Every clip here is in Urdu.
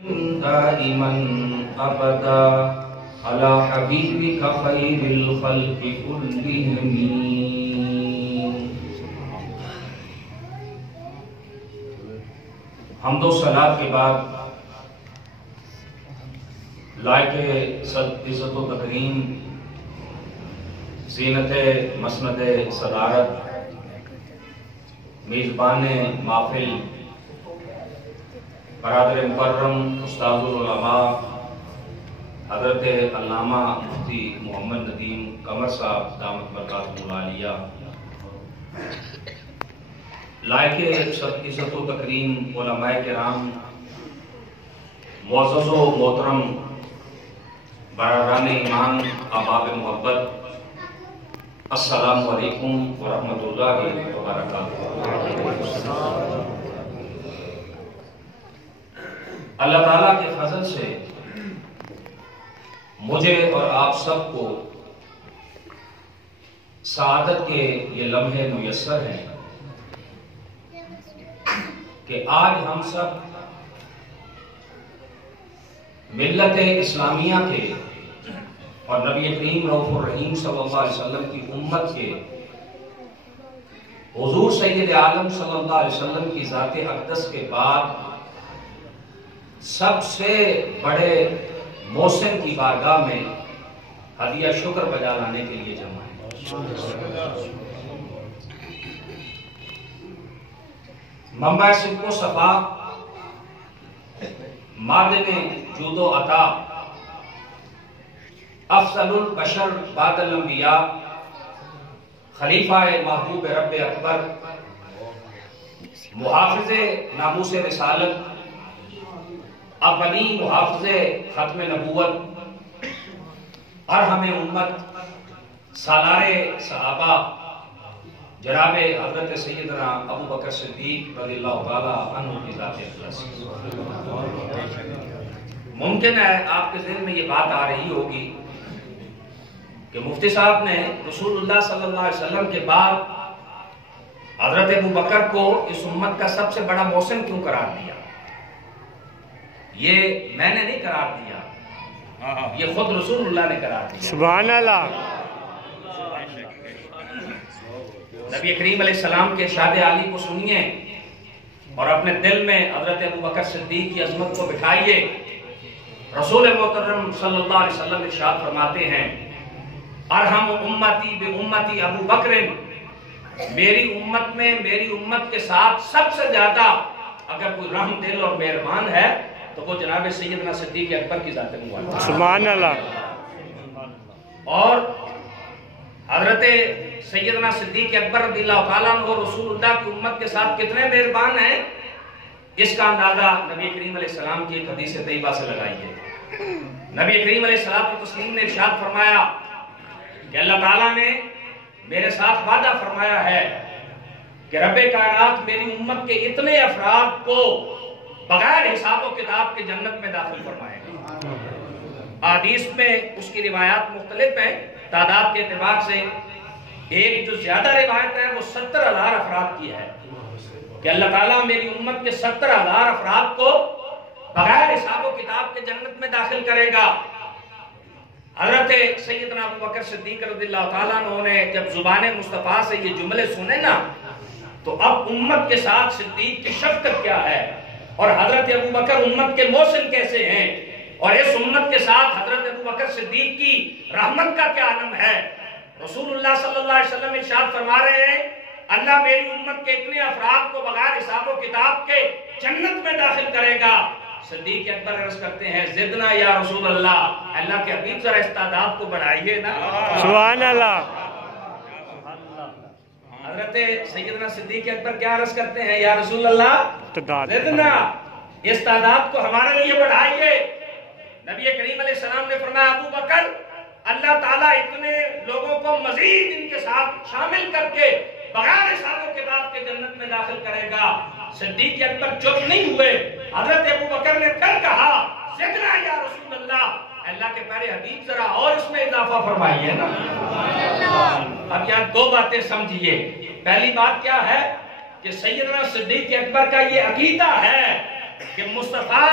دائما ابدا على حبيبك خير الخلق كلهم. حمد و صلاۃ کے بعد لائق عزت و تکریم زینت مسند صدارت میزبان محفل برادر مکرم استاد العلماء حضرت علامہ مفتی محمد ندیم قمر صاحب دامت برکاتہ العالیہ، لائق عزت و تکریم علماء کرام، معزز و محترم برادران ایمان، احباب محبت، السلام علیکم ورحمۃ اللہ وبرکاتہ۔ اللہ تعالیٰ کے فضل سے مجھے اور آپ سب کو سعادت کے یہ لمحے میسر ہیں کہ آج ہم سب ملت اسلامیہ کے اور نبی کریم رؤوف الرحیم صلی اللہ علیہ وسلم کی امت کے حضور سید عالم صلی اللہ علیہ وسلم کی ذات اقدس کے بعد سب سے بڑے محسن کی بارگاہ میں ہدیہ شکر بجا لانے کے لیے جمع ہیں۔ منبع صدق و صفا، معدن جود و عطا، افضل البشر بعد الانبیاء، خلیفہ محبوب رب اکبر، محافظ ناموس رسالت، اولین محافظ ختم نبوت، ارحم امت، سالار صحابہ جناب حضرت سیدنا ابو بکر صدیق رضی اللہ تعالی عنہ کی ذات اقدس۔ ممکن ہے آپ کے ذہن میں یہ بات آ رہی ہوگی کہ مفتی صاحب نے رسول اللہ صلی اللہ علیہ وسلم کے بعد حضرت ابو بکر کو اس امت کا سب سے بڑا محسن کیوں قرار دیا؟ یہ میں نے نہیں قرار دیا، یہ خود رسول اللہ نے قرار دیا۔ سبحان اللہ۔ نبی کریم علیہ السلام کے ارشاد عالی کو سنیے اور اپنے دل میں حضرت ابو بکر صدیق کی عظمت کو بٹھائیے۔ رسول محترم صلی اللہ علیہ وسلم ارشاد فرماتے ہیں، ارحم امتی بامتی ابو بکر، میری امت میں میری امت کے ساتھ سب سے زیادہ اگر کوئی رحم دل اور مہربان ہے تو وہ جناب سیدنا صدیق اکبر کی ذات مبارک۔ سبحان اللہ۔ اور حضرت سیدنا صدیق اکبر رضی اللہ تعالیٰ عنہ رسول اللہ کی امت کے ساتھ کتنے مہربان ہیں، اس کا اندازہ نبی کریم علیہ السلام کی ایک حدیث طیبہ سے لگائیے۔ نبی کریم علیہ السلام نے ارشاد فرمایا کہ اللہ تعالیٰ نے میرے ساتھ وعدہ فرمایا ہے کہ رب کائنات میری امت کے اتنے افراد کو بغیر حساب و کتاب کے جنت میں داخل فرمائے گا۔ حدیث میں اس کی روایات مختلف ہیں تعداد کے اعتبار سے، ایک جو زیادہ روایت ہے وہ 70,000 افراد کی ہے کہ اللہ تعالیٰ میری امت کے 70,000 افراد کو بغیر حساب و کتاب کے جنت میں داخل کرے گا۔ حضرت سیدنا ابو بکر صدیق رضی اللہ تعالیٰ عنہ نے جب زبان مصطفیٰ سے یہ جملے سنے نا تو اب امت کے ساتھ صدیق کی شفقت کیا ہے اور حضرت ابو بکر امت کے محسن کیسے ہیں اور اس امت کے ساتھ حضرت ابو بکر صدیق کی رحمت کا کیا عالم ہے۔ رسول اللہ صلی اللہ علیہ وسلم ارشاد فرما رہے ہیں، اللہ میری امت کے اتنے افراد کو بغیر حساب و کتاب کے جنت میں داخل کرے گا۔ صدیق اکبر عرض کرتے ہیں، زدنا یا رسول اللہ، اللہ کے حبیب ذرا اس تعداد کو بڑھائیے نا۔ سبحان اللہ۔ حضرت سیدنا صدیق اکبر کیا عرض کرتے ہیں، یا رسول اللہ زدنا، اس تعداد کو ہمارے لیے بڑھائیے۔ نبی کریم علیہ السلام نے فرمایا، ابو بکر اللہ تعالیٰ اتنے لوگوں کو مزید ان کے ساتھ شامل کر کے بغیر حساب و کتاب کے جنت میں داخل کرے گا۔ صدیق اکبر چپ نہیں ہوئے، حضرت ابو بکر نے پھر کہا، زدنا یا رسول اللہ، اللہ کے پیارے حبیب ذرا اور اس میں اضافہ فرمائیے نا۔ اب یہاں دو باتیں سمجھیے۔ پہلی بات کیا ہے کہ سیدنا صدیق اکبر کا یہ عقیدہ ہے کہ مصطفیٰ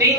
3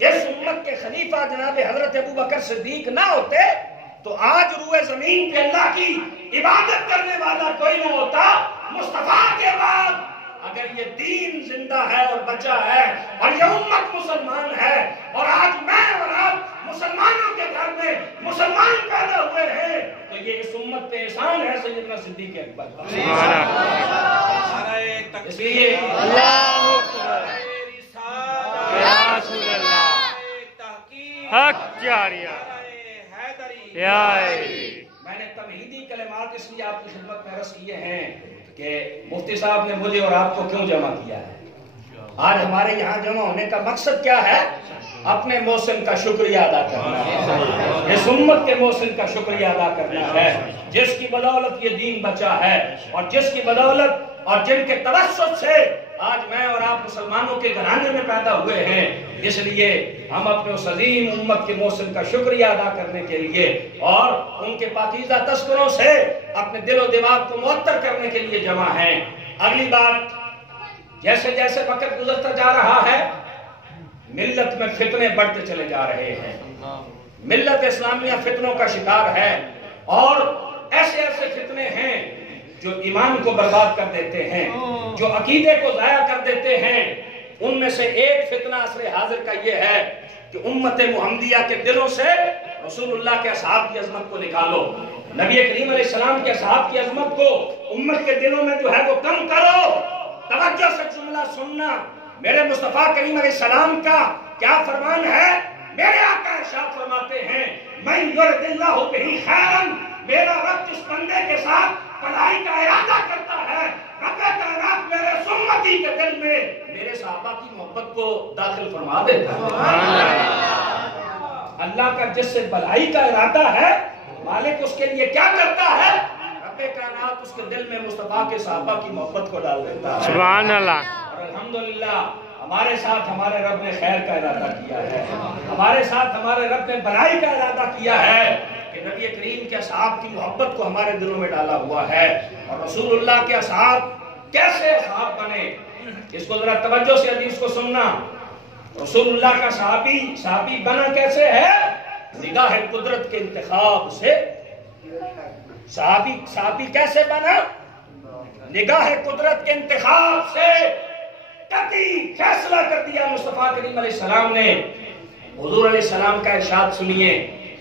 اس امت کے خلیفہ جناب حضرت ابوبکر صدیق نہ ہوتے تو آج روئے زمین پہ اللہ کی عبادت کرنے والا کوئی نہ ہوتا۔ مصطفیٰ کے بعد اگر یہ دین زندہ ہے اور بچا ہے اور یہ امت مسلمان ہے اور آج میں اور آپ مسلمانوں کے گھر میں مسلمان پیدا ہوئے ہیں تو یہ اس امت پہ احسان ہے سیدنا صدیق اکبر کا۔ اس لیے اللہ اکبر یا رسول اللہ حق جاریہ یا میں نے تمہیدی کلمات اس لیے آپ کی خدمت میں عرض کیے ہیں کہ مفتی صاحب نے مجھے اور آپ کو کیوں جمع کیا ہے۔ آج ہمارے یہاں جمع ہونے کا مقصد کیا ہے؟ اپنے محسن کا شکریہ ادا کرنا ہے، اس امت کے محسن کا شکریہ ادا کرنا ہے جس کی بدولت یہ دین بچا ہے اور جس کی بدولت اور جن کے توسط سے آج میں اور آپ مسلمانوں کے گھرانے میں پیدا ہوئے ہیں۔ اس لیے ہم اپنے اس عظیم امت کے محسن کا شکریہ ادا کرنے کے لیے اور ان کے پاکیزہ تذکروں سے اپنے دل و دماغ کو معطر کرنے کے لیے جمع ہیں۔ اگلی بات، جیسے جیسے وقت گزرتا جا رہا ہے ملت میں فتنے بڑھتے چلے جا رہے ہیں، ملت اسلامیہ فتنوں کا شکار ہے اور ایسے ایسے فتنے ہیں جو ایمان کو برباد کر دیتے ہیں، جو عقیدے کو ضائع کر دیتے ہیں۔ ان میں سے ایک فتنہ عصر حاضر کا یہ ہے کہ امت محمدیہ کے دلوں سے رسول اللہ کے اصحاب کی عظمت کو نکالو، نبی کریم علیہ السلام کے اصحاب کی عظمت کو امت کے دلوں میں جو ہے وہ کم کرو۔ توجہ سے جملہ سننا، میرے مصطفیٰ کریم علیہ السلام کا کیا فرمان ہے؟ میرے آقا ارشاد فرماتے ہیں من یرد اللہ بہ خیرا، میرا رب جس بندے کے ساتھ بھلائی کا ارادہ کرتا ہے، رب کائنات میرے امتی کے دل میں میرے صحابہ کی محبت کو داخل فرما دیتا ہے۔ اللہ کا جس سے بھلائی کا ارادہ ہے مالک اس کے لیے کیا کرتا ہے؟ رب کائنات اس کے دل میں مصطفیٰ کے صحابہ کی محبت کو ڈال دیتا ہے۔ سبحان اللہ۔ اور الحمدللہ ہمارے ساتھ ہمارے رب نے خیر کا ارادہ کیا ہے، ہمارے ساتھ ہمارے رب نے بھلائی کا ارادہ کیا ہے کہ نبی کریم کے اصحاب کی محبت کو ہمارے دلوں میں ڈالا ہوا ہے۔ اور رسول اللہ کے اصحاب کیسے اصحاب بنے، اس کو ذرا توجہ سے حدیث کو سننا۔ رسول اللہ کا صحابی بنا کیسے ہے؟ نگاہ قدرت کے انتخاب سے۔ صحابی کیسے بنا؟ نگاہ قدرت کے انتخاب سے قطعی فیصلہ کر دیا مصطفیٰ کریم علیہ السلام نے۔ حضور علیہ السلام کا ارشاد سنیے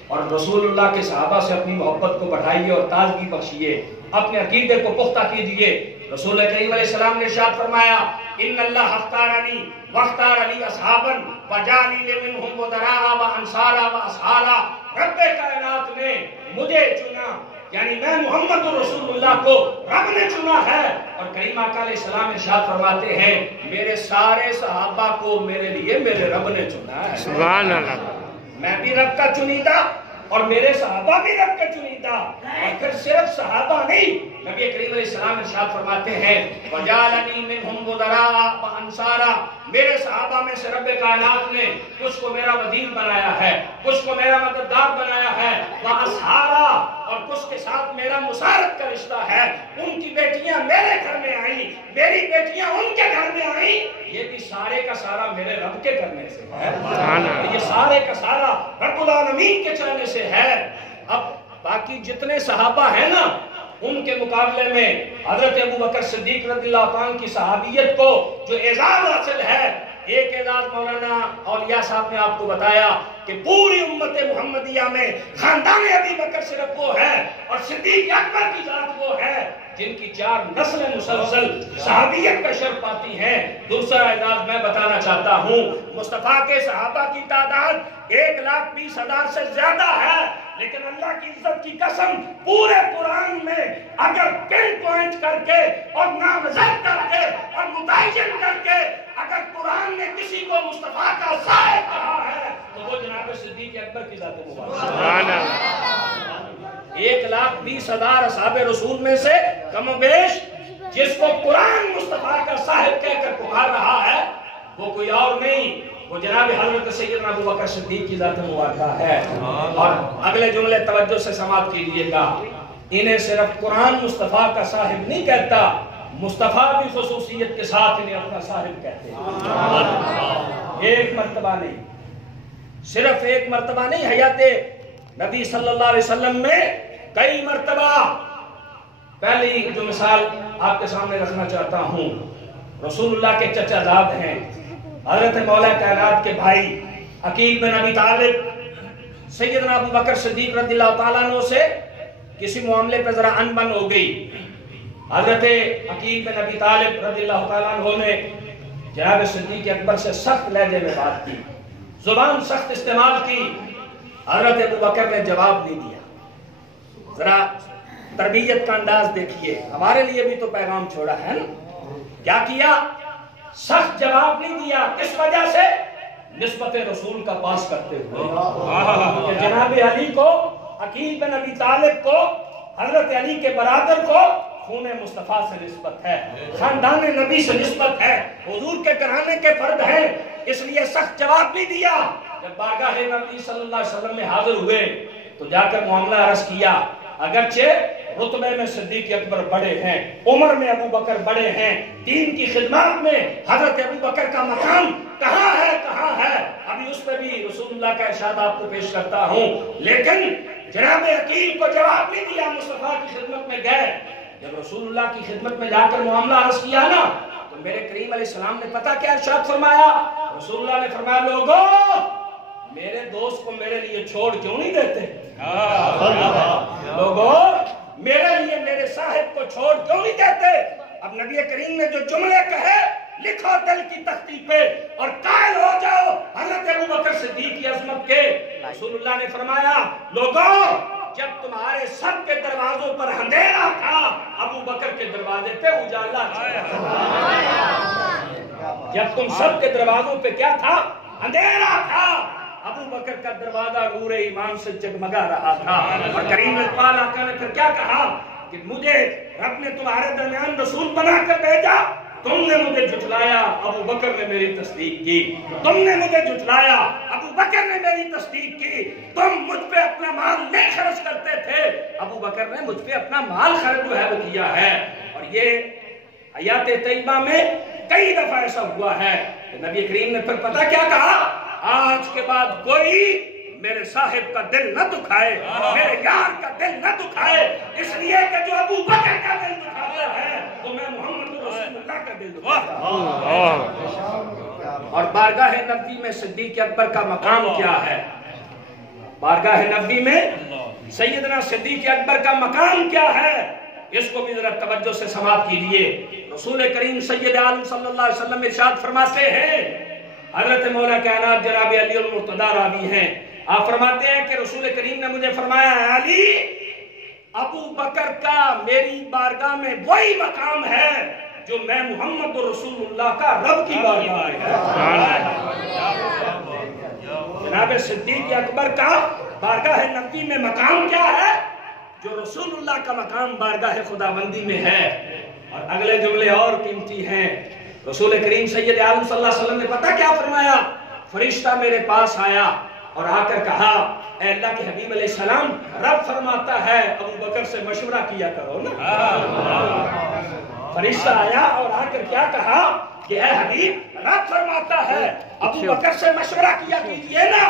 اور رسول اللہ کے صحابہ سے اپنی محبت کو بڑھائیے اور تازگی بخشیے، اپنے عقیدے کو پختہ کیجئے۔ رسول کریم علیہ السلام نے ارشاد فرمایا ان اللہ اختارنی واختار علی اصحابا وجعلنی منہم وزراء وانصارا واصحارا، رب کائنات نے مجھے چنا، یعنی میں محمد رسول اللہ کو رب نے چنا ہے۔ اور کریم آقا علیہ السلام ارشاد فرماتے ہیں میرے سارے صحابہ کو میرے لیے میرے رب نے چنا ہے۔ سبحان اللہ۔ میں بھی رب کا چنیدہ اور میرے صحابہ بھی رب کا چنیدہ، اور پھر صرف صحابہ نہیں، نبی کریم علیہ السلام ارشاد فرماتے ہیں وَجَعَلَنِي مِنْهُمْ وَزَرَاءَ وَأَنصَارًا، میرے صحابہ میں سے رب کائنات نے کچھ کو میرا وزیر بنایا ہے، کچھ کو میرا مددگار بنایا ہے، وَأَصْحَارًا، اور کچھ کے ساتھ میرا مسارت کا رشتہ ہے۔ ان کی بیٹیاں میرے گھر میں آئیں، میری بیٹیاں ان کے گھر میں آئیں، یہ بھی سارے کا سارا میرے رب کے کرنے سے ہے، یہ سارے کا سارا رب العالمین کے چاہنے سے ہے۔ اب باقی جتنے صحابہ ہیں نا ان کے مقابلے میں حضرت ابوبکر صدیق رضی اللہ عنہ کی صحابیت کو جو اعزاز حاصل ہے، ایک اعزاز مولانا اولیاء صاحب نے آپ کو بتایا کہ پوری امت محمدیہ میں خاندان ابی بکر صرف وہ ہے اور صدیق اکبر کی ذات وہ ہے جن کی 4 نسلیں مسلسل صحابیت کا شرف پاتی ہیں۔ دوسرا اعزاز میں بتانا چاہتا ہوں، مصطفیٰ کے صحابہ کی تعداد 1,20,000 سے زیادہ ہے، لیکن اللہ کی عزت کی قسم پورے قرآن میں اگر پن پوائنٹ کر کے اور نامزد کر کے اور متعین کر کے اگر قرآن نے کسی کو مصطفیٰ کا صاحب کہا ہے تو وہ جناب صدیق اکبر کی ذات مبارک۔ سبحان اللہ۔ 1,20,000 اصحاب رسول میں سے کم و بیش جس کو قرآن مصطفیٰ کا صاحب کہہ کر پکار رہا ہے وہ کوئی اور نہیں، وہ جناب حضرت سیدنا ابوبکر صدیق کی ذات مبارکہ ہے۔ اور اگلے جملے توجہ سے سماعت کیجئے گا، انہیں صرف قرآن مصطفیٰ کا صاحب نہیں کہتا، مصطفیٰ بھی خصوصیت کے ساتھ انہیں اپنا صاحب کہتے ہیں۔ ایک مرتبہ نہیں صرف ایک مرتبہ نہیں، حیات نبی صلی اللہ علیہ وسلم میں کئی مرتبہ. پہلی جو مثال آپ کے سامنے رکھنا چاہتا ہوں، رسول اللہ کے چچا زاد ہیں حضرت مولا کائنات کے بھائی عقیل بن ابی طالب. سیدنا ابو بکر صدیق رضی اللہ تعالیٰ عنہ سے کسی معاملے پہ ذرا انبن ہو گئی. حضرت عقیل بن ابی طالب رضی اللہ تعالیٰ عنہ نے جناب صدیق اکبر سے سخت لہجے میں بات کی، زبان سخت استعمال کی. حضرت ابو بکر نے جواب نہیں دیا. ذرا تربیت کا انداز دیکھیے، ہمارے لیے بھی تو پیغام چھوڑا ہے نا. کیا کیا؟ سخت جواب نہیں دیا. کس وجہ سے؟ نسبت رسول کا پاس کرتے ہوئے کہ جناب علی کو، عقیل بن ابی طالب کو، حضرت علی کے برادر کو خون مصطفیٰ سے نسبت ہے، خاندان نبی سے نسبت ہے، حضور کے گھرانے کے فرد ہیں، اس لیے سخت جواب نہیں دیا. جب بارگاہ نبی صلی اللہ علیہ وسلم میں حاضر ہوئے تو جا کر معاملہ عرض کیا. اگرچہ رتبے میں صدیق اکبر بڑے ہیں، عمر میں ابو بکر بڑے ہیں، دین کی خدمات میں حضرت ابو بکر کا مقام کہاں ہے، ابھی اس پہ بھی رسول اللہ کا ارشاد آپ کو پیش کرتا ہوں. لیکن جناب عقیل کو جواب نہیں دیا، مصطفیٰ کی خدمت میں گئے. جب رسول اللہ کی خدمت میں جا کر معاملہ عرض کیا نا تو میرے کریم علیہ السلام نے پتہ کیا ارشاد فرمایا؟ رسول اللہ نے فرمایا لوگوں میرے دوست کو میرے لیے چھوڑ کیوں نہیں دیتے؟ لوگوں میرے لیے میرے صاحب کو چھوڑ کیوں نہیں دیتے؟ اب نبی کریم نے جو جملے کہے لکھو دل کی تختی پہ اور قائل ہو جاؤ حضرت ابو بکر صدیق کی عظمت کے. رسول اللہ نے فرمایا لوگوں جب تمہارے سب کے دروازوں پر اندھیرا تھا ابو بکر کے دروازے پہ اجالا تھا. جب تم سب کے دروازوں پہ کیا تھا؟ اندھیرا تھا. ابو بکر کا دروازہ نور ایمان سے جگمگا رہا تھا. اور کریم اقبال آقا نے پھر کیا کہا کہ مجھے رب نے تمہارے درمیان رسول بنا کر بھیجا، تم نے مجھے جھٹلایا، ابو بکر نے میری تصدیق کی. تم نے مجھے جھٹلایا، ابو بکر نے میری تصدیق کی. تم مجھ پہ اپنا مال نہیں خرچ کرتے تھے، ابو بکر نے مجھ پہ اپنا مال خرچ جو ہے وہ کیا ہے. اور یہ حیات طیبہ میں کئی دفعہ ایسا ہوا ہے کہ نبی کریم نے پھر پتہ کیا کہا؟ آج کے بعد کوئی میرے صاحب کا دل نہ دکھائے، میرے یار کا دل نہ دکھائے، اس لیے کہ جو ابو بکر کا دل دکھاتا ہے تو میں محمد رسول اللہ کا دل دکھاتا ہوں. اور بارگاہ نبی میں صدیق اکبر کا مقام کیا ہے؟ بارگاہ نبی میں سیدنا صدیق اکبر کا مقام کیا ہے؟ اس کو بھی ذرا توجہ سے سماعت کیجیے. رسول کریم سید عالم صلی اللہ علیہ وسلم ارشاد فرماتے ہیں، حضرت مولا کائنات جناب علی المرتضیٰ راوی ہیں، آپ فرماتے ہیں کہ رسول کریم نے مجھے فرمایا علی ابو بکر کا میری بارگاہ میں وہی مقام ہے جو میں محمد رسول اللہ کا رب کی بارگاہ ہے. جناب صدیق اکبر کا بارگاہ نبی میں مقام کیا ہے؟ جو رسول اللہ کا مقام بارگاہ خداوندی میں ہے. اور اگلے جملے اور قیمتی ہیں. رسول کریم سید عالم صلی اللہ علیہ وسلم نے پتہ کیا فرمایا؟ فرشتہ میرے پاس آیا اور آ کر کہا اے اللہ کے حبیب علیہ السلام رب فرماتا ہے ابو بکر سے مشورہ کیا کرو نا. فرشتہ آیا اور آ کر کیا کہا کہ اے حبیب رب فرماتا ہے ابو بکر سے مشورہ کیا کیجئے نا.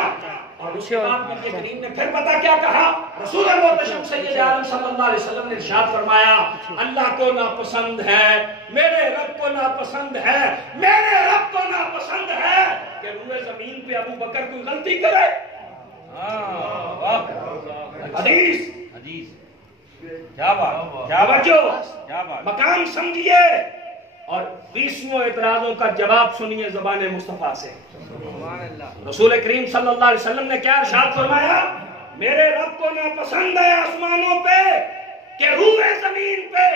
اور اس کے بعد نبی کریم نے پھر پتہ کیا کہا؟ رسول محتشم سید عالم صلی اللہ علیہ وسلم نے ارشاد فرمایا اللہ کو ناپسند ہے، میرے رب کو ناپسند ہے، میرے رب کو ناپسند ہے کہ روئے زمین پہ ابو بکر کوئی غلطی کرے. حدیث کیا بات، مقام سمجھیے اور 20 اعتراضوں کا جواب سنیے زبان مصطفیٰ سے. رسول کریم صلی اللہ علیہ وسلم نے کیا ارشاد فرمایا؟ میرے رب کو ناپسند ہے آسمانوں پہ کہ روئے زمین پہ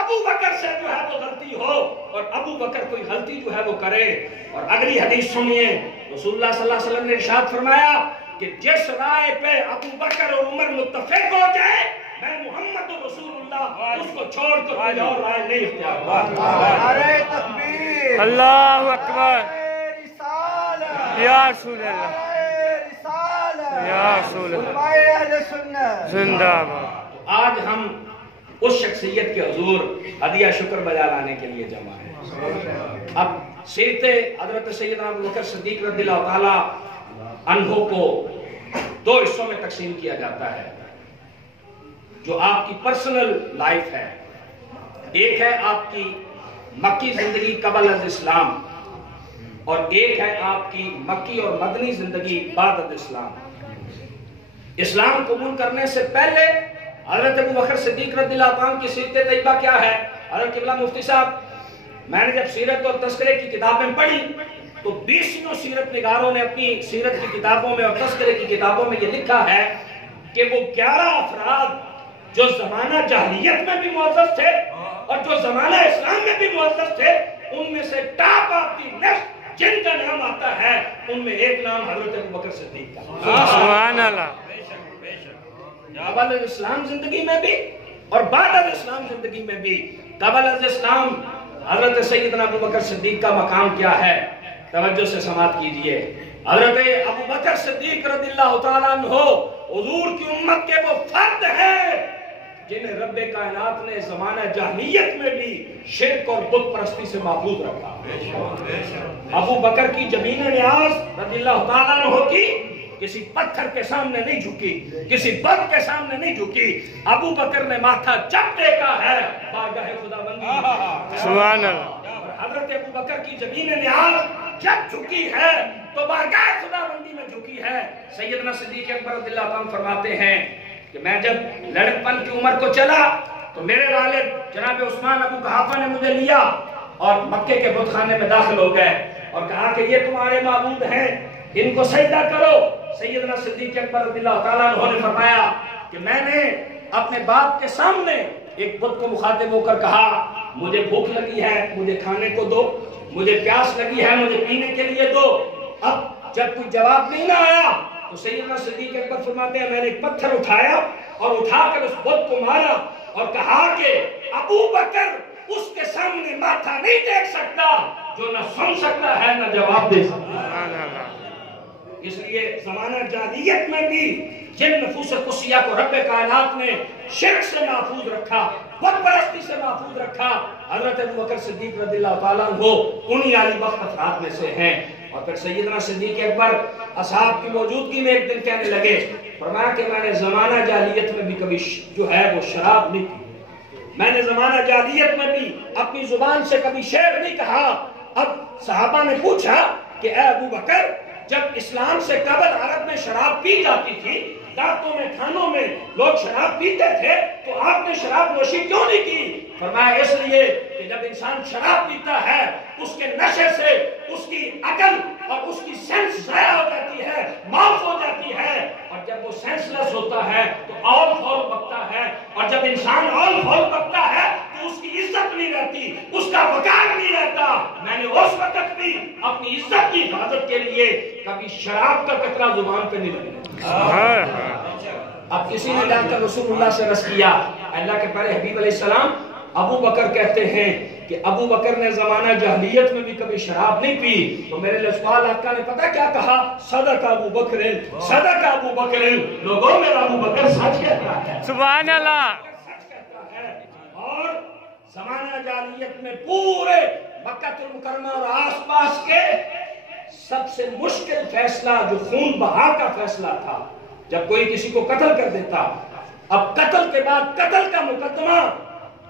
ابو بکر سے جو ہے وہ غلطی ہو اور ابو بکر کوئی غلطی جو ہے وہ کرے. اور اگلی حدیث سنیے. رسول اللہ صلی اللہ علیہ وسلم نے ارشاد فرمایا کہ جس رائے پہ ابو بکر اور عمر متفق ہو جائے میں محمد رسول اللہ اس کو چھوڑ کر کوئی اور رائے نہیں اختیار کرتا. نعرہ تکبیر، اللہ اکبر، یا رسول اللہ، یا رسول اللہ، اہل سنت زندہ باد. آج ہم اس شخصیت کے حضور ہدیہ شکر بجا لانے کے لیے جمع ہیں. اب سیرت حضرت سیدنا ابو بکر صدیق رضی اللہ تعالیٰ عنہ کو دو حصوں میں تقسیم کیا جاتا ہے، جو آپ کی پرسنل لائف ہے۔ ایک ہے آپ کی مکی زندگی قبل از اسلام، اور ایک ہے آپ کی مکی اور مدنی زندگی بعد از اسلام۔ اسلام قبول کرنے سے پہلے حضرت ابو بکر صدیق رضی اللہ عنہ کی سیرت طیبہ کیا ہے؟ حضرت قبلہ مفتی صاحب، میں نے جب سیرت اور تذکرے کی کتابیں پڑھی تو 20 سیرت نگاروں نے اپنی سیرت کی کتابوں میں اور تذکرے کی کتابوں میں یہ لکھا ہے کہ وہ 11 افراد جو زمانہ جاہلیت میں بھی معزز تھے اور جو زمانہ اسلام میں بھی معزز تھے، ان میں سے ٹاپ آف دی لسٹ جن کا نام آتا ہے ان میں ایک نام حضرت ابو بکر صدیق کا۔ سبحان اللہ۔ قبل از اسلام زندگی میں بھی اور بعد از اسلام زندگی میں بھی قبل از اسلام حضرت سیدنا ابو بکر صدیق کا مقام کیا ہے؟ توجہ سے سماعت کیجئے۔ حضرت ابو بکر صدیق رضی اللہ تعالیٰ عنہ حضور کی امت کے وہ فرد ہیں جنہیں رب کائنات نے زمانہ جاہلیت میں بھی شرک اور بت پرستی سے محفوظ رکھا۔ ابو بکر کی جبین نیاز رضی اللہ تعالیٰ عنہ کی کسی پتھر کے سامنے نہیں جھکی، کسی بت کے سامنے نہیں جھکی۔ ابو بکر نے ماتھا جب ٹیکا ہے بارگاہ خداوندی، سبحان اللہ۔ حضرت ابو بکر کی جبین نیاز جب جھکی ہے تو بارگاہ خداوندی میں جھکی ہے۔ سیدنا صدیق اکبر رضی اللہ عنہ فرماتے ہیں کہ میں جب لڑکپن کی عمر کو چلا تو میرے والد جناب عثمان ابو قحافہ نے مجھے لیا اور مکے کے بت خانے میں داخل ہو گئے اور کہا کہ یہ تمہارے معبود ہیں، ان کو سجدہ کرو۔ سیدنا صدیق اکبر رضی اللہ تعالیٰ عنہ نے فرمایا کہ میں نے اپنے باپ کے سامنے ایک بت کو مخاطب ہو کر کہا مجھے بھوک لگی ہے، مجھے کھانے کو دو، مجھے پیاس لگی ہے، مجھے پینے کے لیے دو۔ اب جب کوئی جواب نہیں نہ آیا تو سیدنا صدیق اکبر فرماتے ہیں میں نے ایک پتھر اٹھایا اور اٹھا کر اس بت کو مارا اور کہا کہ ابو بکر اس کے سامنے ماتھا نہیں ٹیک سکتا جو نہ سن سکتا ہے نہ جواب دے سکتا ہے۔ اس لیے زمانہ جاہلیت میں بھی جن نفوس قدسیہ کو رب کائنات نے شرک سے محفوظ رکھا، بت پرستی سے محفوظ رکھا، حضرت ابو بکر صدیق رضی اللہ تعالیٰ عنہ انہی عالی وقت افراد میں سے ہیں۔ اور پھر سیدنا صدیق اکبر اصحاب کی موجودگی میں ایک دن کہنے لگے، فرمایا کہ میں نے زمانہ جاہلیت میں بھی کبھی جو ہے وہ شراب نہیں پی، میں نے زمانہ جاہلیت میں بھی اپنی زبان سے کبھی شعر نہیں کہا۔ اب صحابہ نے پوچھا کہ اے ابو بکر جب اسلام سے قبل عرب میں شراب پی جاتی تھی، دانتوں میں کھانوں میں لوگ شراب پیتے تھے، تو آپ نے شراب نوشی کیوں نہیں کی؟ فرمایا اس لیے کہ جب انسان شراب پیتا ہے اس کے نشے سے اس کی عقل اور اس کی سینس ضائع ہو جاتی ہے، معاف ہو جاتی ہے، اور جب وہ سینس لیس ہوتا ہے تو آل فول بکتا ہے، اور جب انسان آل فول بکتا ہے تو اس کی عزت نہیں رہتی، اس کا وقار نہیں رہتا۔ میں نے اس وقت بھی اپنی عزت کی حفاظت کے لیے کبھی شراب کا قطرہ زبان پہ نہیں لگا۔ اب کسی نے جا کر رسول اللہ سے عرض کیا، اللہ کے پیارے حبیب علیہ السلام ابو بکر کہتے ہیں کہ ابو بکر نے زمانہ جاہلیت میں بھی کبھی شراب نہیں پی، تو میرے لسوال آقا نے پتہ کیا کہا؟ صدق ابو بکر، صدق ابو بکر۔ لوگوں میرا ابو بکر سچ کہتا ہے، سبحان اللہ۔ سچ کہتا ہے۔ اور زمانہ جاہلیت میں پورے مکہ المکرمہ اور آس پاس کے سب سے مشکل فیصلہ جو خون بہا کا فیصلہ تھا، جب کوئی کسی کو قتل کر دیتا، اب قتل کے بعد قتل کا مقدمہ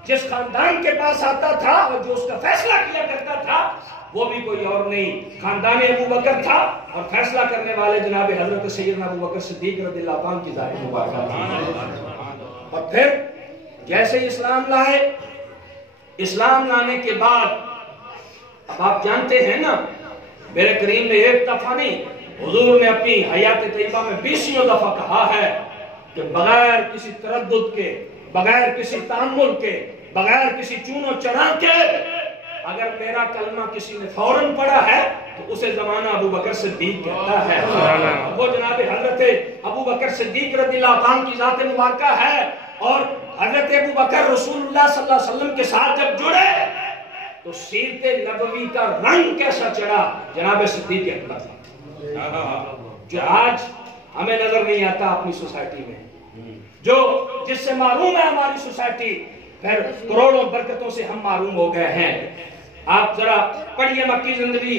جس خاندان کے پاس آتا تھا اور جو اس کا فیصلہ کیا کرتا تھا وہ بھی کوئی اور نہیں، خاندان ابو بکر تھا، اور فیصلہ کرنے والے جناب حضرت سیدنا ابو بکر صدیق رضی اللہ عنہ کی ذات مبارکہ تھی۔ اور پھر جیسے اسلام لائے، اسلام لانے کے بعد اب آپ جانتے ہیں نا، میرے کریم نے ایک دفعہ نہیں، حضور نے اپنی حیات طیبہ میں 20 دفعہ کہا ہے کہ بغیر کسی تردد کے، بغیر کسی تعمل کے، بغیر کسی چون و چرا کے اگر میرا کلمہ کسی نے فوراً پڑھا ہے تو اسے زمانہ ابو بکر صدیق کہتا ہے۔ وہ جناب حضرت ابو بکر صدیق رضی اللہ عنہ کی ذات مبارکہ ہے، اور حضرت ابو بکر رسول اللہ صلی اللہ علیہ وسلم کے ساتھ جب جڑے تو سیرت نبوی کا رنگ کیسا چڑھا جناب صدیق اکبر، جو آج ہمیں نظر نہیں آتا اپنی سوسائٹی میں، جو جس سے معروم ہے ہماری سوسائٹی، پھر کروڑوں برکتوں سے ہم معروم ہو گئے ہیں۔ آپ ذرا پڑھیے مکی زندگی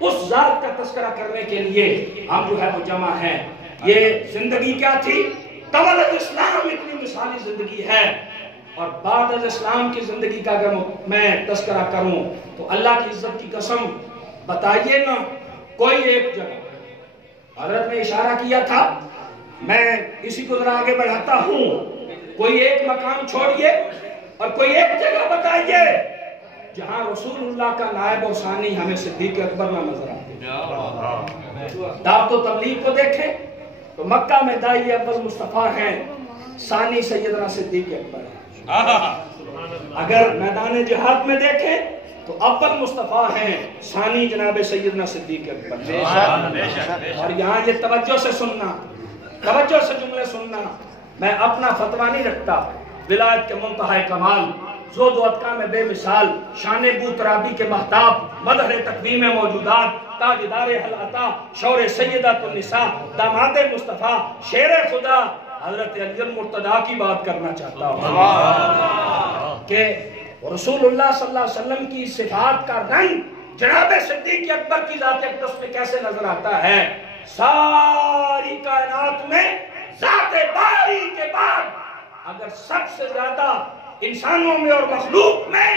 اس ذات کا تذکرہ کرنے کے لیے ہم جو ہے وہ جمع ہیں۔ یہ زندگی کیا تھی؟ قبل از اسلام اتنی مثالی زندگی ہے، اور بعد از اسلام کی زندگی کا اگر میں تذکرہ کروں تو اللہ کی عزت کی قسم بتائیے نا کوئی ایک جگہ، حضرت نے اشارہ کیا تھا، میں اسی کو ذرا آگے بڑھاتا ہوں، کوئی ایک مقام چھوڑیے اور کوئی ایک جگہ بتائیے جہاں رسول اللہ کا نائب اور ثانی ہمیں صدیق اکبر نہ نظر آتے۔ دعوت و تبلیغ کو دیکھیں تو مکہ میں داعی اول مصطفیٰ ہیں، ثانی سیدنا صدیق اکبر ہیں۔ اگر میدان جہاد میں دیکھیں تو اول مصطفیٰ ہیں، ثانی جناب سیدنا صدیق اکبر ہیں۔ اور یہاں یہ توجہ سے سننا، توجہ سے جملے سننا، میں اپنا فتویٰ نہیں رکھتا، ولایت کے منتہا کمال، زود و اتقان میں بے مثال، شان بو ترابی کے مہتاب، مدح تقویم موجودات، تاجدار حل عطا، شور سیدات النساء، داماد مصطفیٰ، شیر خدا حضرت علی المرتضیٰ کی بات کرنا چاہتا ہوں کہ رسول اللہ صلی اللہ علیہ وسلم کی صفات کا رنگ جناب صدیق اکبر کی ذات اقدس میں کیسے نظر آتا ہے۔ ساری کائنات میں ذات باری کے بعد اگر سب سے زیادہ انسانوں میں اور مخلوق میں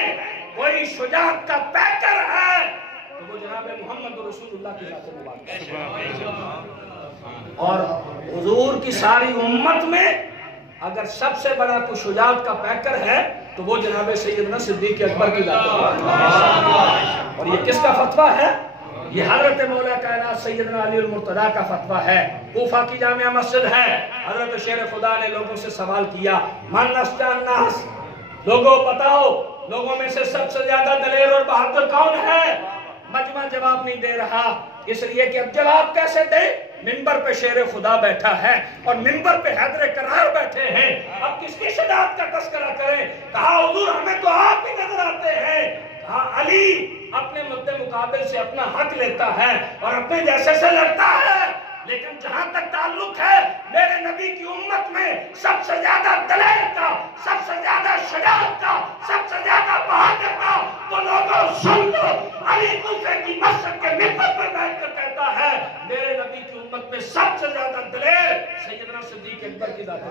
کوئی شجاعت کا پیکر ہے تو وہ جناب محمد رسول اللہ کی ذات مبارک ہے۔ اور حضور کی ساری امت میں اگر سب سے بڑا کوئی شجاعت کا پیکر ہے تو وہ جناب سیدنا صدیق اکبر کی ذات ہے۔ اور یہ کس کا فتویٰ ہے؟ یہ حضرت مولا کائنات سیدنا علی المرتضیٰ کا فتویٰ ہے۔ کوفہ کی جامع مسجد ہے، حضرت شیر خدا نے لوگوں سے سوال کیا، من اشجع الناس، لوگوں بتاؤ لوگوں میں سے سب سے زیادہ دلیر اور بہادر کون ہے؟ مجمع جواب نہیں دے رہا، اس لیے کہ اب جواب کیسے دے؟ منبر پہ شیر خدا بیٹھا ہے اور منبر پہ حیدر کرار بیٹھے ہیں، اب کس کی شجاعت کا تذکرہ کریں؟ کہا حضور ہمیں تو آپ ہی نظر آتے ہیں۔ کہا علی اپنے مد مقابل سے اپنا حق لیتا ہے اور اپنے جیسے سے لڑتا ہے، لیکن جہاں تک تعلق ہے میرے نبی کی امت میں سب سے زیادہ دلیر کا، سب سے زیادہ شجاعت کا، سب سے زیادہ بہادر کا، تو لوگوں سن لو، علی کوفے کی مسجد کے منبر پر بیٹھ کر کہتا ہے میرے نبی کی امت میں سب سے زیادہ دلیر سیدنا صدیق اکبر کی ذات ہے۔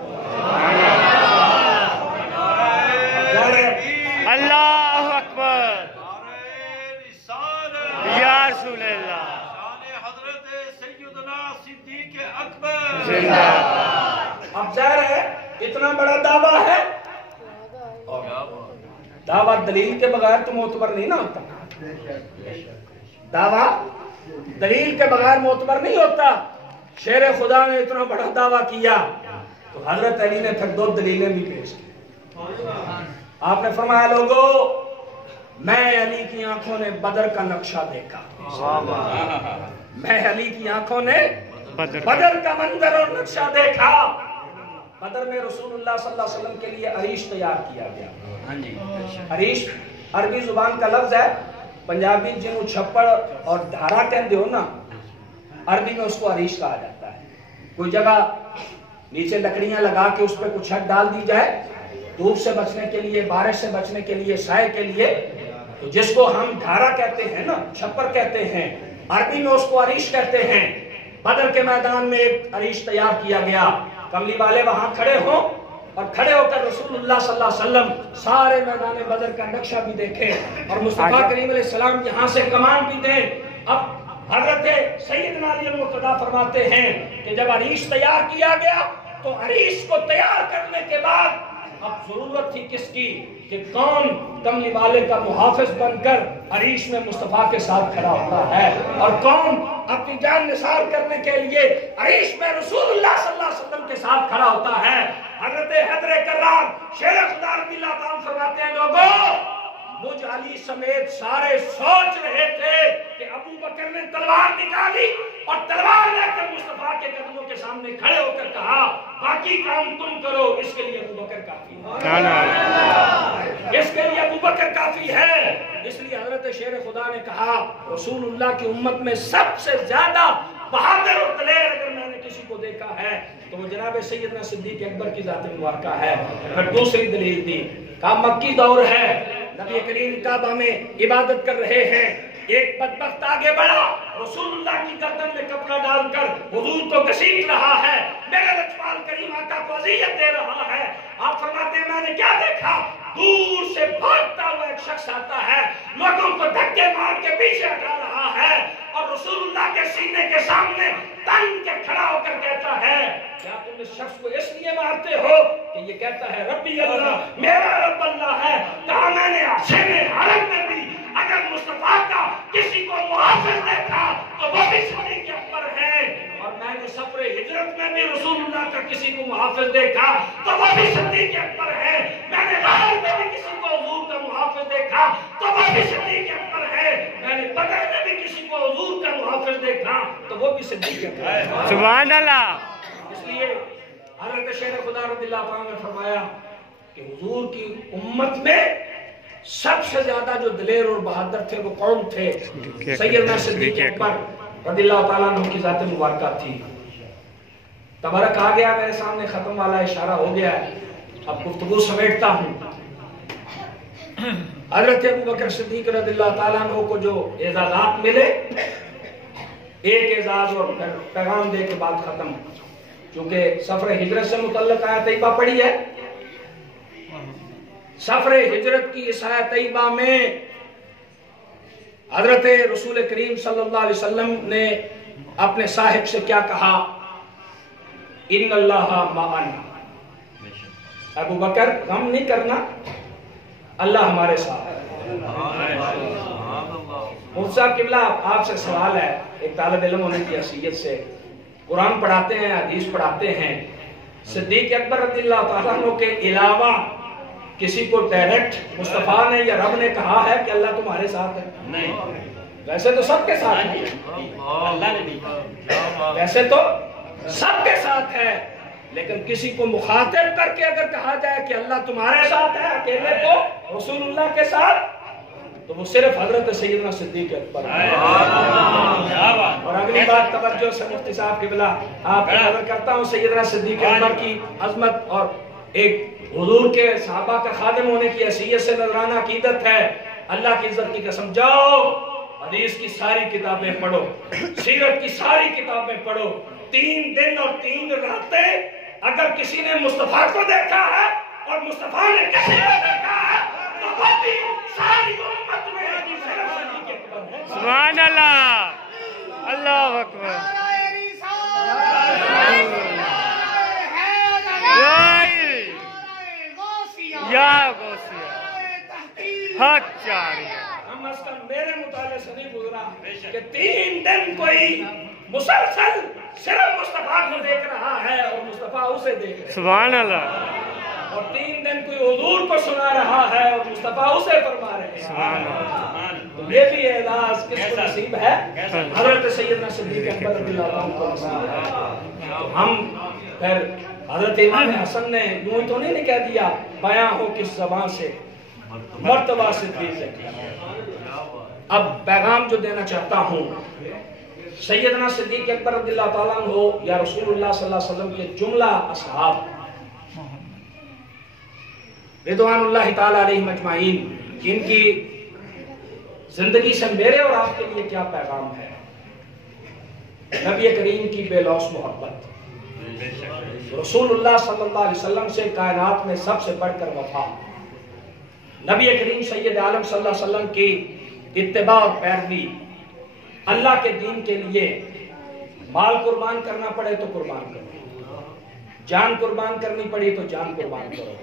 اللہ اکبر، یا رسول اللہ، اب ظاہر ہے اتنا بڑا دعویٰ ہے، دعویٰ دلیل کے بغیر تو معتبر نہیں نہ ہوتا، دعویٰ دلیل کے بغیر معتبر نہیں ہوتا۔ شیر خدا نے اتنا بڑا دعویٰ کیا تو حضرت علی نے پھر 2 دلیلیں بھی پیش کی۔ آپ نے فرمایا لوگو میں علی کی آنکھوں نے بدر کا نقشہ دیکھا، میں علی کی آنکھوں نے بدر کا منظر اور نقشہ دیکھا۔ بدر میں رسول اللہ صلی اللہ علیہ وسلم کے لیے عریش تیار کیا گیا۔ عریش عربی زبان کا لفظ ہے، پنجابی جنہوں چھپڑ اور دھارا کہتے ہو نا، عربی میں اس کو عریش کہا جاتا ہے۔ کوئی جگہ نیچے لکڑیاں لگا کے اس پہ کچھ چھت ڈال دی جائے دھوپ سے بچنے کے لیے، بارش سے بچنے کے لیے، سائے کے لیے، تو جس کو ہم دھارا کہتے ہیں نا، چھپر کہتے ہیں، عربی میں اس کو عریش کہتے ہیں۔ بدر کے میدان میں ایک عریش تیار کیا گیا، کملی والے وہاں کھڑے ہوں اور کھڑے ہو کر رسول اللہ صلی اللہ علیہ وسلم سارے میدان بدر کا نقشہ بھی دیکھیں اور مصطفیٰ کریم علیہ السلام یہاں سے کمان بھی دیں۔ اب حضرت سیدنا علی المرتضیٰ فرماتے ہیں کہ جب عریش تیار کیا گیا تو عریش کو تیار کرنے کے بعد اب ضرورت تھی کس کی کہ کون کملی والے کا محافظ بن کر عریش میں مصطفیٰ کے ساتھ کھڑا ہوتا ہے اور کون اپنی جان نثار کرنے کے لیے عریش میں رسول اللہ صلی اللہ علیہ وسلم کے ساتھ کھڑا ہوتا ہے۔ حضرت حیدر کرار شیر خدا رضی اللہ عنہ فرماتے ہیں لوگوں مجھ علی سمیت سارے سوچ رہے تھے کہ ابو بکر نے تلوار نکالی اور تلوار لے کر مصطفیٰ کے قدموں کے سامنے کھڑے ہو کر کہا باقی کام تم کرو، اس کے لیے ابو بکر کافی ہے، اس کے لیے ابو بکر کافی ہے۔ اس لیے حضرت شیر خدا نے کہا رسول اللہ کی امت میں سب سے زیادہ بہادر اور دلیر اگر میں نے کسی کو دیکھا ہے تو وہ جناب سیدنا صدیق اکبر کی ذات مبارکہ ہے۔ پھر دوسری دلیل دی، کہا مکی دور ہے، نبی کریم کعبہ میں عبادت کر رہے ہیں، ایک بدبخت آگے بڑھا، رسول اللہ کی گردن میں کپڑا ڈال کر حضور کو گھسیٹ رہا ہے، میرے لجپال کریم آقا کو اذیت دے رہا ہے۔ آپ فرماتے ہیں میں نے کیا دیکھا؟ دور سے بھاگتا ہوا ایک شخص آتا ہے، لوگوں کو دھکے مار کے پیچھے ہٹا رہا ہے، اور رسول اللہ کے سینے کے سامنے تن کے کھڑا ہو کر کہتا ہے کیا تم اس شخص کو اس لیے مارتے ہو کہ یہ کہتا ہے ربی اللہ، میرا رب اللہ ہے؟ کہا میں نے حسین حرم میں بھی اگر مصطفیٰ کا کسی کو محافظ دیکھا تو وہ بھی صدیق اکبر ہے، اور میں نے سفر ہجرت میں بھی رسول اللہ کا کسی کو محافظ دیکھا تو وہ بھی صدیق اکبر ہے، میں نے غار میں بھی کسی کو حضور کا محافظ دیکھا تو وہ بھی صدیق اکبر ہے، میں نے بدر میں بھی کسی کو حضور کا محافظ دیکھا تو وہ بھی صدیق اکبر ہے۔ سبحان اللہ۔ اس لیے حضرت شیخ خدا رضی اللہ عنہ نے فرمایا کہ حضور کی امت میں سب سے زیادہ جو دلیر اور بہادر تھے وہ کون تھے؟ سیدنا صدیق اکبر رضی اللہ تعالیٰ عنہ کی ذات مبارکہ تھی۔ تبارک آ گیا میرے سامنے، ختم والا اشارہ ہو گیا ہے، اب گفتگو سمیٹتا ہوں۔ حضرت ابوبکر صدیق رضی اللہ تعالیٰ عنہ کو جو اعزازات ملے، ایک اعزاز اور پھر پیغام دے کے بعد ختم، چونکہ سفر ہجرت سے متعلق آیت طیبہ پڑھی ہے۔ سفر ہجرت کی اس آیت طیبہ میں حضرت رسول کریم صلی اللہ علیہ وسلم نے اپنے صاحب سے کیا کہا؟ ان اللہ معنا، ابو بکر غم نہیں کرنا، اللہ ہمارے ساتھ ہے۔ مفتی صاحب قبلہ آپ سے سوال ہے، ایک طالب علم ہونے کی حیثیت سے، قرآن پڑھاتے ہیں، حدیث پڑھاتے ہیں، صدیق اکبر رضی اللہ تعالیٰ عنہ کے علاوہ کسی کو ڈائریکٹ مصطفیٰ نے یا رب نے کہا ہے کہ اللہ تمہارے ساتھ ہے؟ نہیں، ویسے تو سب کے ساتھ ہے، اللہ نے نہیں کہا، ویسے تو سب کے ساتھ ہے، لیکن کسی کو مخاطب کر کے اگر کہا جائے کہ اللہ تمہارے ساتھ ہے اکیلے کو رسول اللہ کے ساتھ، تو وہ صرف حضرت سیدنا صدیق اکبر ہے۔ اور اگلی بات توجہ سے مفتی صاحب قبلہ آپ کو نظر کرتا ہوں، سیدنا صدیق اکبر کی عظمت اور ایک حضور کے صحابہ کا خادم ہونے کی حیثیت سے نذرانہ عقیدت ہے، اللہ کی عزت کی قسم جاؤ حدیث کی ساری کتابیں پڑھو، سیرت کی ساری کتابیں پڑھو، 3 دن اور 3 راتیں اگر کسی نے مصطفیٰ کو دیکھا ہے اور مصطفیٰ نے کسی کو دیکھا ہے تو وہ بھی ساری امت میں صرف صدیق اکبر ہے۔ سبحان اللہ، اللہ اکبر۔ یا غوثیہ حق جاریہ۔ ہم از کل میرے مطالعے سے نہیں گزرا کہ 3 دن کوئی مسلسل صرف مصطفیٰ کو دیکھ رہا ہے اور مصطفیٰ اسے دیکھ رہا ہے، سبحان اللہ، اور 3 دن کوئی حضور کو سنا رہا ہے اور مصطفیٰ اسے فرما رہے ہیں۔ سبحان اللہ۔ یہ بھی اعزاز کس کو نصیب ہے؟ حضرت سیدنا صدیق اکبر رضی اللہ عنہ کو نصیب ہے۔ ہم پھر حضرت امام حسن نے یوں تو نہیں کہہ دیا بیاں ہو کس زبان سے مرتبہ صدیق سے کیا۔ اب پیغام جو دینا چاہتا ہوں، سیدنا صدیق اکبر رضی اللہ تعالیٰ عنہ یا رسول اللہ صلی اللہ علیہ وسلم کے جملہ اصحاب رضوان اللہ تعالیٰ علیہ مجمعین، ان کی زندگی سے میرے اور آپ کے لیے کیا پیغام ہے؟ نبی کریم کی بے لوث محبت، رسول اللہ صلی اللہ علیہ وسلم سے کائنات میں سب سے بڑھ کر وفا، نبی کریم سید عالم صلی اللہ علیہ وسلم کی اتباع اور پیروی، اللہ کے دین کے لیے مال قربان کرنا پڑے تو قربان کرو، جان قربان کرنی پڑی تو جان قربان کرو،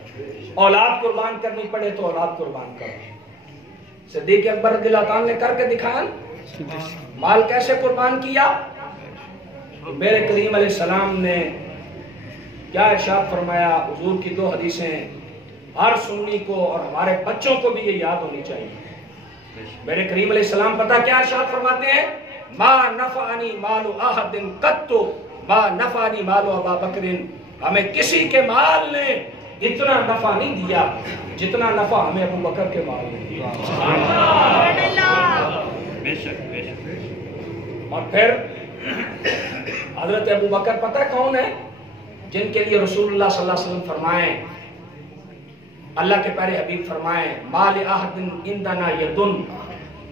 اولاد قربان کرنی پڑے تو اولاد قربان کرو۔ صدیق اکبر رضی اللہ عنہ نے کر کے دکھایا، مال کیسے قربان کیا؟ میرے کریم علیہ السلام نے کیا ارشاد فرمایا؟ حضور کی 2 حدیثیں ہر سنی کو اور ہمارے بچوں کو بھی یہ یاد ہونی چاہیے۔ میرے کریم علیہ السلام پتہ کیا ارشاد فرماتے ہیں؟ ما نفعنی مال احد قط ما نفعنی مال ابا بکر، ہمیں کسی کے مال نے اتنا نفع نہیں دیا جتنا نفع ہمیں ابو بکر کے مال نے دیا۔ اور پھر حضرت ابو بکر پتہ کون ہے؟ جن کے لیے رسول اللہ صلی اللہ علیہ وسلم فرمائیں، اللہ کے پیارے حبیب فرمائیں، مال احد عندنا یدن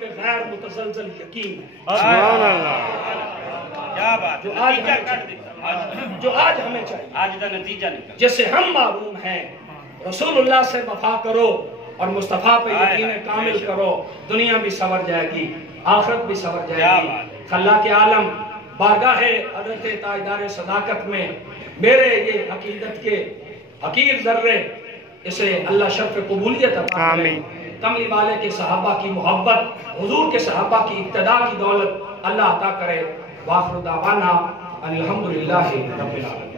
پہ غیر متزلزل یقین ہے سبحان اللہ کیا بات جو ہے، آج نتیجہ ہمیں کٹ دیتا جو آج ہمیں چاہیے، آج دا نتیجہ نکل جس سے ہم معلوم ہیں، رسول اللہ سے وفا کرو اور مصطفیٰ پہ یقین کامل کرو، دنیا بھی سنور جائے گی، آخرت بھی سنور جائے گی۔ خلاق عالم بارگاہ حضرت تاجدار صداقت میں میرے یہ عقیدت کے حقیر ذرے، اسے اللہ شرف قبولیت عطا کرے، آمین۔ کملی والے کے صحابہ کی محبت، حضور کے صحابہ کی ابتدا کی دولت اللہ عطا کرے۔ وآخر دعوانا الحمدللہ رب العالمین۔